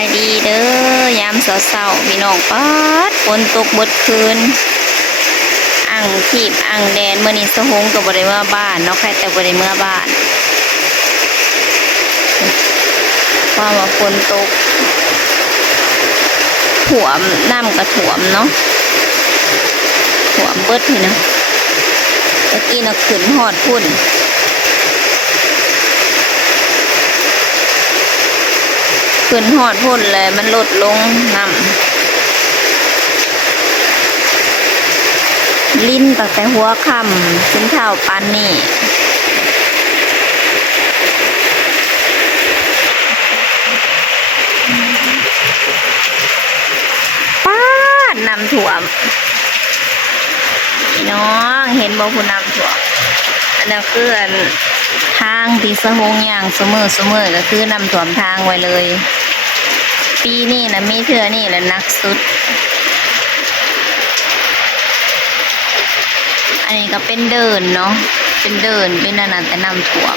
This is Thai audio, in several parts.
ายดีเด้อยามเช้าๆพี่น้องป๊าดฝนตกเบิดคืนอ่างทีบอ่างแดนมื้อนี้สะหงก็บ่ได้เมื่อบ้านเนาะใครแต่บ่ได้เมื่อบ้านว่าฝนตกท่วมน้ำก็ท่วมเนาะท่วมเบิดนี่นะตะกี้น่ะขึ้นฮอดพุ่นขึ้นหอดพุ่นเลยมันลดลงน้ำลิ้นตั้งแต่หัวค่ำถึงเท้าปานนี่ป้าดน้ำท่วมพี่น้องเห็นบ่คุณน้ำท่วมอันนั้นคือทางที่สะหงอย่างเสมอก็คือน้ำท่วมทางไว้เลยปีนี้นะมีเทื่อนี่แหละนักสุดอันนี้ก็เป็นเดินเนาะเป็นเดินเป็นนั่นแต่น้ำท่วม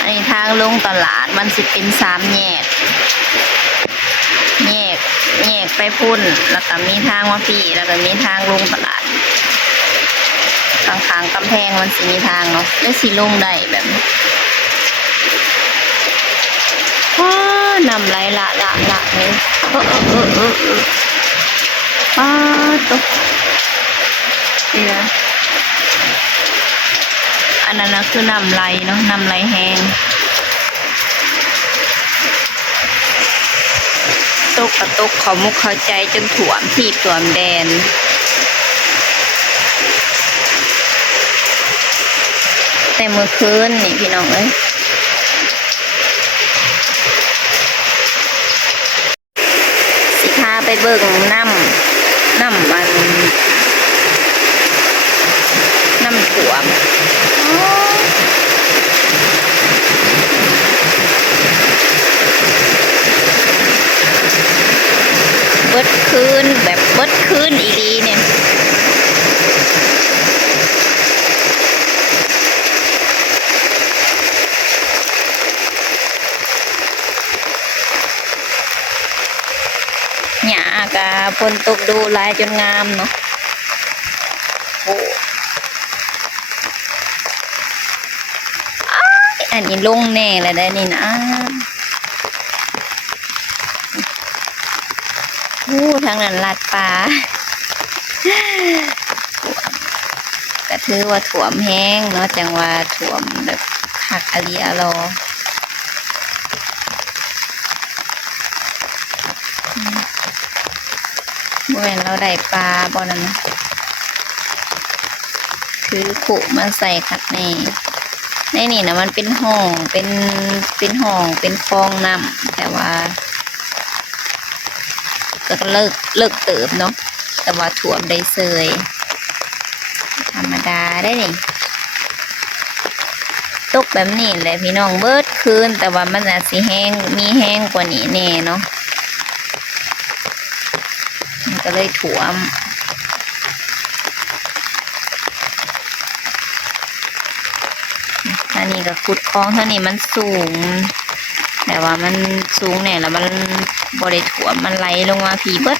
อันนี้ทางลงตลาดมันสิเป็น3 แยกไปพุ่นแล้วก็มีทางมาพี่แล้วก็มีทางลงตลาดข้างๆกำแพงมันสิมีทางเนาะแล้วสิลงได้แบบนี้นำไหลละเลยป้าตกเนี่ยอันนั้นนะคือนำไหลเนาะนำไหลแห้งตกกระตกเขามุกเข้าใจจนถ่วมที่ถ่วมแดนแต่เมื่อคืนนี่พี่น้องเอ้ยสิพาไปเบิ่งน้ำมันน้ำท่วมเบิดคืนแบบเบิดคืนอีดีเนี่ยหญ้ากะฝนตกดูลายจนงามเนาะโอ้อันนี้ลงแน่แล้วได้นี่นะทางนั้นลาดปลาก็ถือว่าถ่วมแห้งเนาะจังว่าถ่วมแบบคักอลีอลอเมื่อเราได้ปลาบ่นั่นนะคือขุมาใส่คักในนี่นะมันเป็นห้องเป็นห้องเป็นคลองน้ำแต่ว่าก็เลิกเติบเนาะแต่ว่าถ่วมได้เซยธรรมดาได้นี่ตกแบบนี้แหละพี่น้องเบิดคืนแต่ว่ามันอาจสิแห้งมีแห้งกว่านี้แน่เนาะมันก็เลยถ่วมท่านี้ก็ขุดคลองท่านี้มันสูงแต่ว่ามันสูงเนี่ยแล้วมันบริถ่วมมันไหลลงมาผีเบิด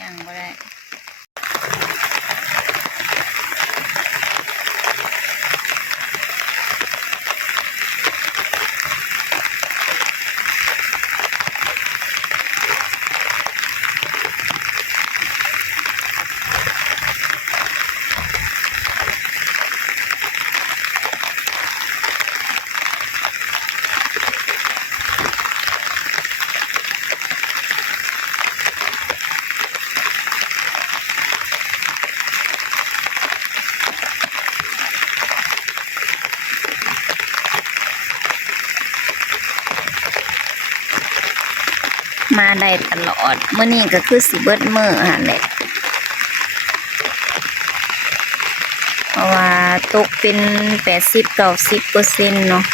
ยังบ่ได้มาได้ตลอดเมื่อนี้ก็คือสิเบิดมื้อหั่นแหละเพราะว่าตกเป็น80-90%เนาะ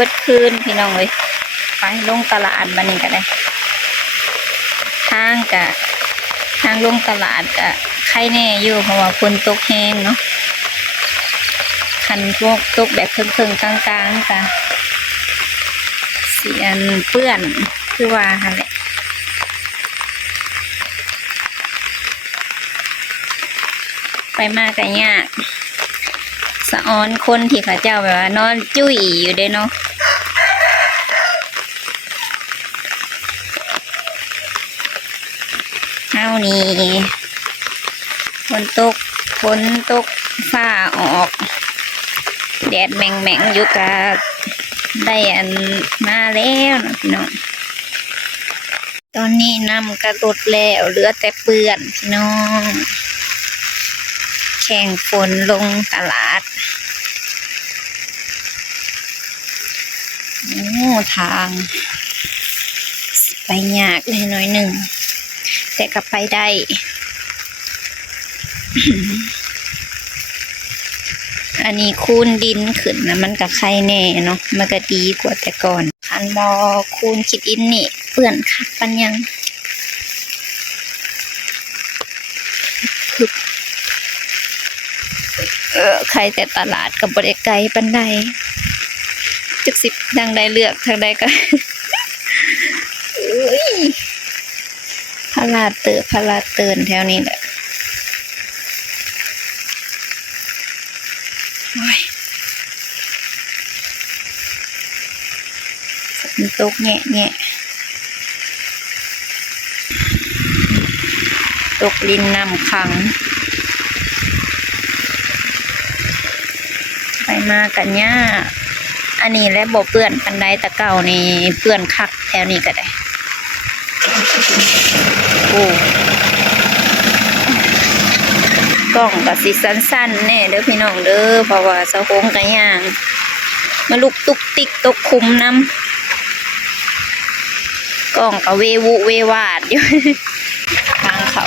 บิดคืนพี่น้องเลยไปลงตลาดบัดนี้ก็ได้ทางลงตลาดก็ใครแน่อยู่เพราะว่าฝนตกแห้งเนาะคันพวกตกแบบครึ่งๆกลางๆก็เสียนเปื้อนคือว่าหั่นแหละไปมากก็ยากสะออนคนที่เขาเจ้าแบบว่านอนจุ้ยอยู่เด้เนาะเฮานี่ฝนตกฟ้าออกแดดแม่งอยู่กะได้อันมาแล้วนะพี่น้องตอนนี้น้ำกระลดแล้วเหลือแต่เปื้อนพี่น้องแข่งฝนลงตลาดโอ้ทางไปยากเลยหน่อยหนึ่งแต่ก็ไปได้ อันนี้คูนดินขึ้นนะมันก็ใครแน่เนาะมันก็ดีกว่าแต่ก่อนคันบอคูนคิดอินนี่เปื่อนคักปันยังใครแต่ตลาดกับบริไกลปันใดจักสิบทางใดเลือกทางใดก็ พลาดเตือนแถวนี้แหละฝนตกแง่ตกลินน้ำขังไปมากันย่าอันนี้และบ่เปื้อนปันไดตะเก่านี่เปื้อนคักแถวนี้ก็ได้โอ้กล้องก็สิสั้นๆแน่เด้อพี่น้องเด้อเพราะว่าสะโพงกันย่างมาลุกตุกติกตกคุมน้ำกล้องก็เววุเววาดอยู่ ทางเขา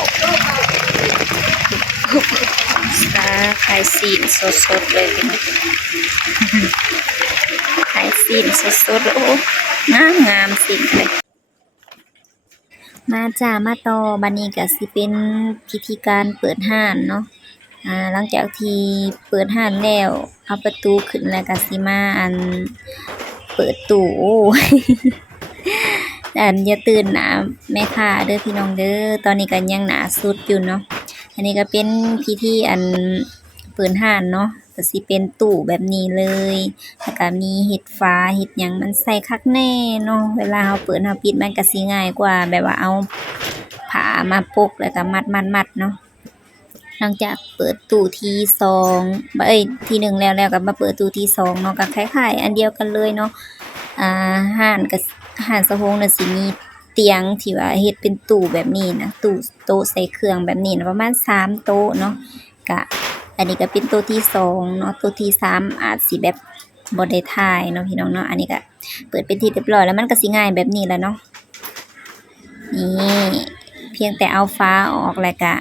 ขายซีนสดๆเลยพี่น้องขายซีนสดๆโอ้งามซีนเลยมาจ้ามาต่อบันนี้ก็สิเป็นพิธีการเปิดห้านเนาะหลังจากที่เปิดห้านแล้วเอาประตูขึ้นแล้วก็สิมาอันเปิดตู้โอ้ อย่าตื่นนะแม่ค่ะเด้อพี่น้องเด้อตอนนี้ก็ยังหนาสุดอยู่เนาะอันนี้ก็เป็นพิธีอันเปิดห้านเนาะก็สิเป็นตู้แบบนี้เลยแล้วก็มีเฮ็ดฟ้าเฮ็ดหยังมันใส่คักแน่เนาะเวลาเราเปิดเราปิดมันก็สิง่ายกว่าแบบว่าเอาผ้ามาปกแล้วก็มัดเนาะหลังจากเปิดตู้ที่ที่1แล้วก็มาเปิดตู้ที่2เนาะก็คล้ายๆอันเดียวกันเลยเนาะห้านก็ห้านสะโพงน่ะสิมีเตียงที่ว่าเฮ็ดเป็นตู้แบบนี้นะตู้โต๊ะใส่เครื่องแบบนี้นะประมาณ3โต๊ะเนาะก็อันนี้ก็เป็นโต๊ะที่2เนาะโต๊ะที่3อาจสิแบบบ่ได้ถ่ายเนาะพี่น้องเนาะอันนี้ก็เปิดเป็นที่เรียบร้อยแล้วมันก็สิง่ายแบบนี้แหละเนาะนี่เพียงแต่เอาฟ้าออกแล้วก็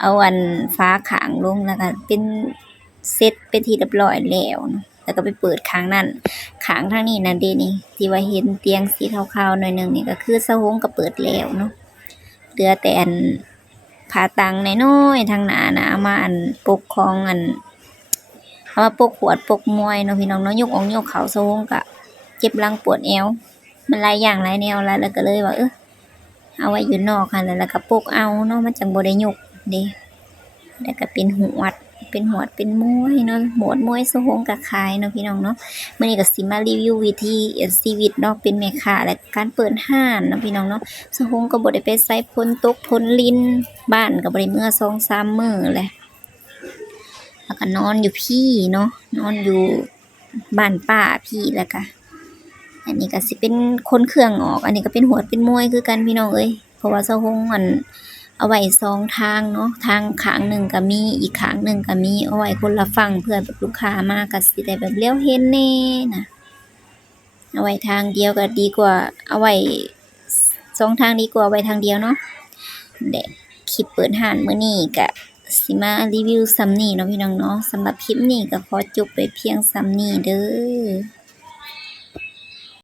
เอาอันฟ้าข้างลงแล้วก็เป็นเซตเป็นที่เรียบร้อยแล้วเนาะแล้วก็ไปเปิดข้างนั่นข้างทางนี้นั่นเด้นี่ที่ว่าเห็นเตียงสีขาวๆหน่อยนึงนี่ก็คือสะโพงก็เปิดแล้วเนาะเหลือแต่อันผ้าตังน้อยๆทางหน้านะเอามาอันปกของอันเอามาปกขวดปกมวยเนาะพี่น้องเนาะยกยกเขาสะโพงก็เจ็บหลังปวดเอวมันหลายอย่างหลายแนวแล้วก็เลยว่าเอาไว้อยู่นอกค่ะแล้วก็ปกเอาเนาะมันจังบ่ได้ยกเด้แล้วก็เป็นหวดเป็นมวยเนาะหมวดมวยสะโพงกับขายเนาะพี่น้องเนาะมื้อนี้ก็สิมารีวิววิธีชีวิตเนาะเป็นแม่ค้าและการเปิดห้านเนาะพี่น้องเนาะสะโพงก็บ่ได้ไปใส่ฝนตกฝนลิ้นบ้านก็บ่ได้เมื่อ 2-3 มื้อแหละแล้วก็นอนอยู่พี่เนาะนอนอยู่บ้านป้าพี่แล้วก็อันนี้ก็สิเป็นคนเครื่องออกอันนี้ก็เป็นหวดเป็นมวยคือกันพี่น้องเอ้ยเพราะว่าสะโพงมันเอาไว้2ทางเนาะทางข้างหนึ่งก็มีอีกข้างหนึ่งก็มีเอาไว้คนละฝั่งเพื่อแบบลูกค้ามาก็สิได้แบบเลี้ยวเห็นแน่นะเอาไว้ทางเดียวก็ดีกว่าเอาไว้2ทางดีกว่าไว้ทางเดียวเนาะเด็กคลิปเปิดห้านมื้อนี้ก็สิมารีวิวซ้ำนี้เนาะพี่น้องเนาะสำหรับคลิปนี้ก็ขอจบไปเพียงซ้ำนี้เด้อ